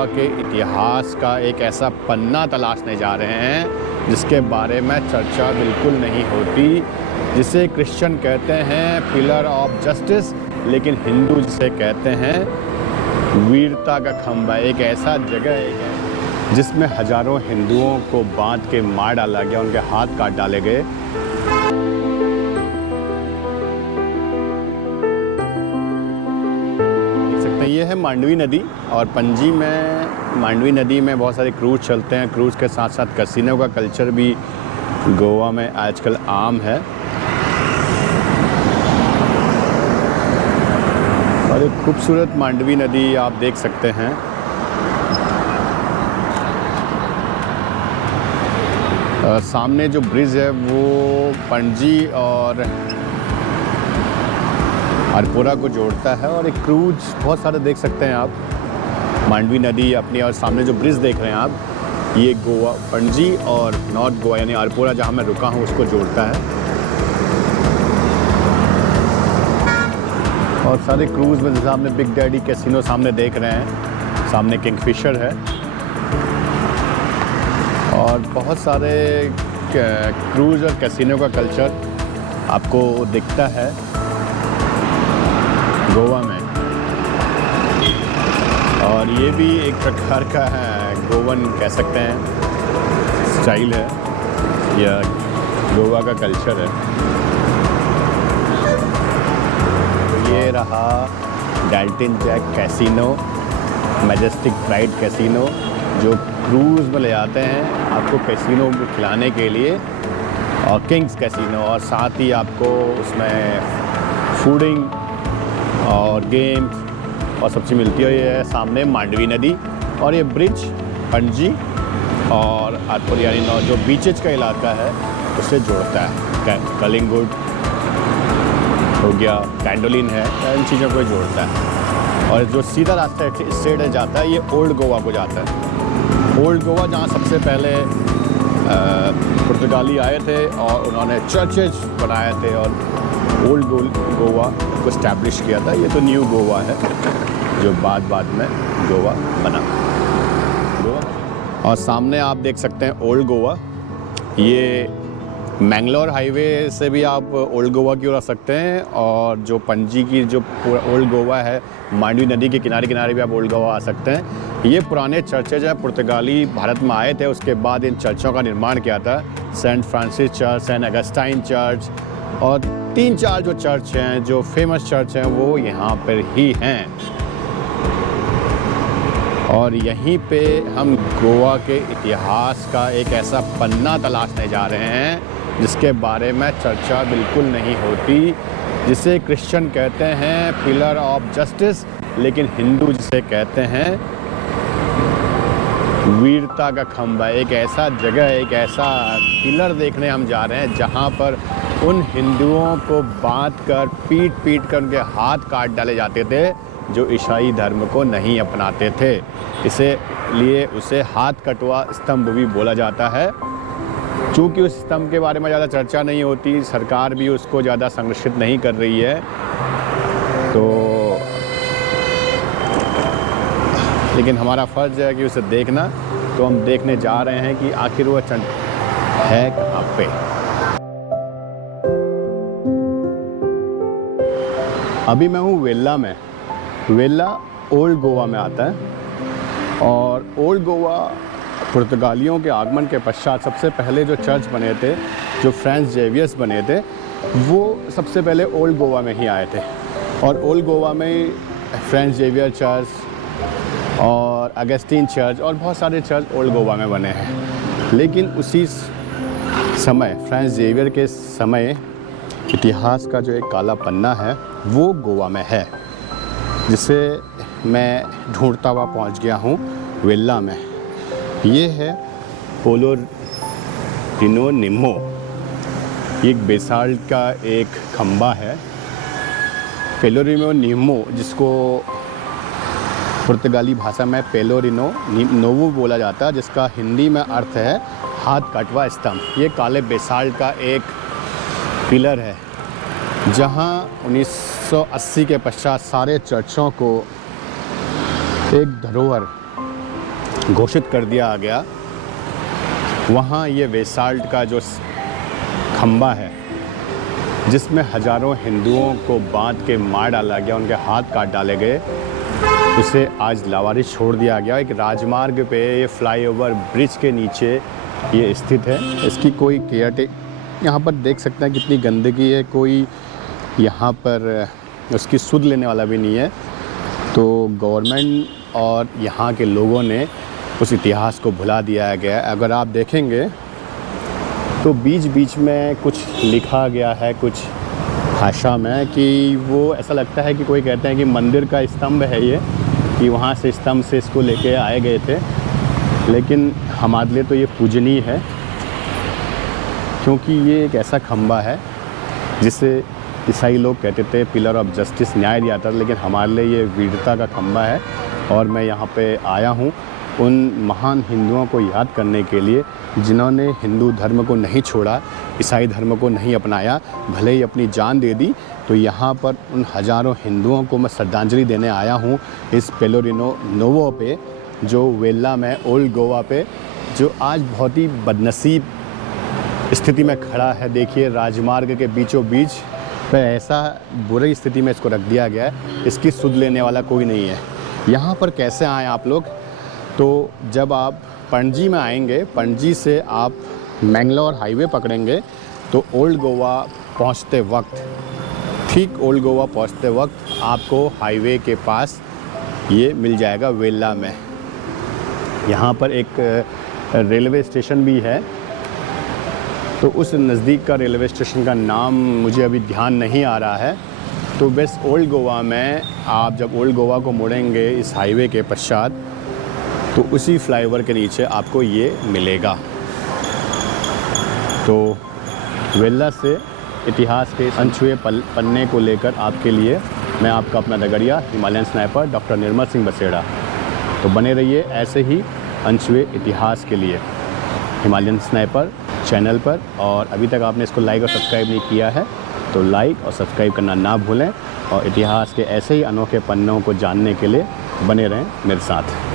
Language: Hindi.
गोवा के इतिहास का एक ऐसा पन्ना तलाशने जा रहे हैं जिसके बारे में चर्चा बिल्कुल नहीं होती, जिसे क्रिश्चियन कहते हैं पिलर ऑफ जस्टिस, लेकिन हिंदू जिसे कहते हैं वीरता का खंभा। एक ऐसा जगह है जिसमें हजारों हिंदुओं को बांध के मार डाला गया, उनके हाथ काट डाले गए। ये है मांडवी नदी, और पणजी में मांडवी नदी में बहुत सारे क्रूज़ चलते हैं। क्रूज़ के साथ साथ कैसीनो का कल्चर भी गोवा में आजकल आम है। और एक खूबसूरत मांडवी नदी आप देख सकते हैं। सामने जो ब्रिज है वो पणजी और अरपोरा को जोड़ता है, और एक क्रूज बहुत सारे देख सकते हैं आप। मांडवी नदी अपनी, और सामने जो ब्रिज देख रहे हैं आप, ये गोवा पणजी और नॉर्थ गोवा यानी अरपोरा जहां मैं रुका हूं उसको जोड़ता है। और सारे क्रूज में जैसे आपने बिग डैडी कैसीनो सामने देख रहे हैं, सामने किंगफिशर है, और बहुत सारे क्रूज और कैसीनो का कल्चर आपको दिखता है गोवा में। और ये भी एक प्रकार का है गोवन कह सकते हैं स्टाइल है, या गोवा का कल्चर है। ये रहा Deltin Jaqk casino, Majestic Pride casino, जो क्रूज़ में ले जाते हैं आपको कैसीनो में खिलाने के लिए, और किंग्स कैसीनो, और साथ ही आपको उसमें फूडिंग और गेम्स और सब चीज़ मिलती है। ये है सामने मांडवी नदी, और ये ब्रिज पणजी और अरपोरा यानी जो बीचेज का इलाका है उससे जोड़ता है। कलिंगुड हो गया, कैंडोलिन है, इन चीज़ों को जोड़ता है। और जो सीधा रास्ता इस साइड जाता है ये ओल्ड गोवा को जाता है। ओल्ड गोवा जहाँ सबसे पहले पुर्तगाली आए थे और उन्होंने चर्चेज बनाए थे और ओल्ड गोवा को इस्टेब्लिश किया था। ये तो न्यू गोवा है जो बाद में गोवा बना। और सामने आप देख सकते हैं ओल्ड गोवा। ये मैंगलोर हाईवे से भी आप ओल्ड गोवा की ओर आ सकते हैं, और जो पणजी की जो पूरा ओल्ड गोवा है, मांडवी नदी के किनारे किनारे भी आप ओल्ड गोवा आ सकते हैं। ये पुराने चर्चेज हैं, पुर्तगाली भारत में आए थे, उसके बाद इन चर्चों का निर्माण किया था। Saint Francis church, Saint Augustine church, और 3-4 जो चर्च हैं, जो फेमस चर्च हैं, वो यहाँ पर ही हैं। और यहीं पे हम गोवा के इतिहास का एक ऐसा पन्ना तलाशने जा रहे हैं जिसके बारे में चर्चा बिल्कुल नहीं होती, जिसे क्रिश्चियन कहते हैं पिलर ऑफ जस्टिस, लेकिन हिंदू जिसे कहते हैं वीरता का खंभा। एक ऐसा जगह, एक ऐसा पिलर देखने हम जा रहे हैं जहाँ पर उन हिंदुओं को बांधकर पीट कर उनके हाथ काट डाले जाते थे जो ईसाई धर्म को नहीं अपनाते थे। इसलिए उसे हाथ कटवा स्तंभ भी बोला जाता है। चूँकि उस स्तंभ के बारे में ज़्यादा चर्चा नहीं होती, सरकार भी उसको ज़्यादा संरक्षित नहीं कर रही है, तो लेकिन हमारा फ़र्ज़ है कि उसे देखना। तो हम देखने जा रहे हैं कि आखिर वो है कहाँ पे। अभी मैं हूँ वेल्ला में। वेल्ला ओल्ड गोवा में आता है, और ओल्ड गोवा पुर्तगालियों के आगमन के पश्चात सबसे पहले जो चर्च बने थे, जो फ्रांस जेवियर्स बने थे, वो सबसे पहले ओल्ड गोवा में ही आए थे। और ओल्ड गोवा में फ्रांस जेवियर चर्च और अगस्टीन चर्च और बहुत सारे चर्च ओल्ड गोवा में बने हैं। लेकिन उसी समय, फ्रांस जेवियर के समय, इतिहास का जो एक काला पन्ना है वो गोवा में है, जिसे मैं ढूंढता हुआ पहुंच गया हूं वेल्ला में। ये है पोलो रिनो निम्मो। ये एक बेसाल्ट का एक खंबा है, पेलोरिनो निम्मो, जिसको पुर्तगाली भाषा में पेलोरिनो नोवो बोला जाता है, जिसका हिंदी में अर्थ है हाथ कटवा स्तंभ। ये काले बेसाल्ट का एक पिलर है, जहां 1980 के पश्चात सारे चर्चों को एक धरोहर घोषित कर दिया गया, वहाँ ये वेसाल्ट का जो खंबा है जिसमें हज़ारों हिंदुओं को बांध के मार डाला गया, उनके हाथ काट डाले गए, उसे आज लावारिस छोड़ दिया गया। एक राजमार्ग पे ये फ्लाईओवर ब्रिज के नीचे ये स्थित है। इसकी कोई यहाँ पर देख सकते हैं कितनी गंदगी है, कोई यहाँ पर उसकी सुध लेने वाला भी नहीं है। तो गवर्नमेंट और यहाँ के लोगों ने उस इतिहास को भुला दिया गया है। अगर आप देखेंगे तो बीच बीच में कुछ लिखा गया है कुछ भाषा में कि वो ऐसा लगता है कि कोई कहते हैं कि मंदिर का स्तंभ है ये, कि वहाँ से स्तंभ से इसको लेके आए गए थे, लेकिन हमारे लिए तो ये पूजनीय है क्योंकि ये एक ऐसा खंबा है जिसे ईसाई लोग कहते थे पिलर ऑफ जस्टिस, न्याय दिया था, लेकिन हमारे लिए ये वीरता का खंबा है। और मैं यहाँ पे आया हूँ उन महान हिंदुओं को याद करने के लिए जिन्होंने हिंदू धर्म को नहीं छोड़ा, ईसाई धर्म को नहीं अपनाया, भले ही अपनी जान दे दी। तो यहाँ पर उन हज़ारों हिंदुओं को मैं श्रद्धांजलि देने आया हूँ इस पेलोरिनो नोवो पे, जो वेल्ला में ओल्ड गोवा पे, जो आज बहुत ही बदनसीब स्थिति में खड़ा है। देखिए राजमार्ग के बीचों बीच पे ऐसा बुरी स्थिति में इसको रख दिया गया है, इसकी सुध लेने वाला कोई नहीं है। यहाँ पर कैसे आए आप लोग? तो जब आप पणजी में आएंगे, पणजी से आप मैंगलोर हाईवे पकड़ेंगे तो ओल्ड गोवा पहुँचते वक्त, ठीक ओल्ड गोवा पहुँचते वक्त आपको हाईवे के पास ये मिल जाएगा वेल्ला में। यहाँ पर एक रेलवे स्टेशन भी है, तो उस नज़दीक का रेलवे स्टेशन का नाम मुझे अभी ध्यान नहीं आ रहा है। तो बस ओल्ड गोवा में आप जब ओल्ड गोवा को मुड़ेंगे इस हाईवे के पश्चात, तो उसी फ्लाईओवर के नीचे आपको ये मिलेगा। तो वेल्ला से इतिहास के अनछुए पन्ने को लेकर आपके लिए मैं आपका अपना डगरिया Himalayan sniper doctor Nirmal Singh Baseda. तो बने रहिए ऐसे ही अनछुए इतिहास के लिए हिमालयन स्नाइपर चैनल पर। और अभी तक आपने इसको लाइक और सब्सक्राइब नहीं किया है तो लाइक और सब्सक्राइब करना ना भूलें, और इतिहास के ऐसे ही अनोखे पन्नों को जानने के लिए बने रहें मेरे साथ।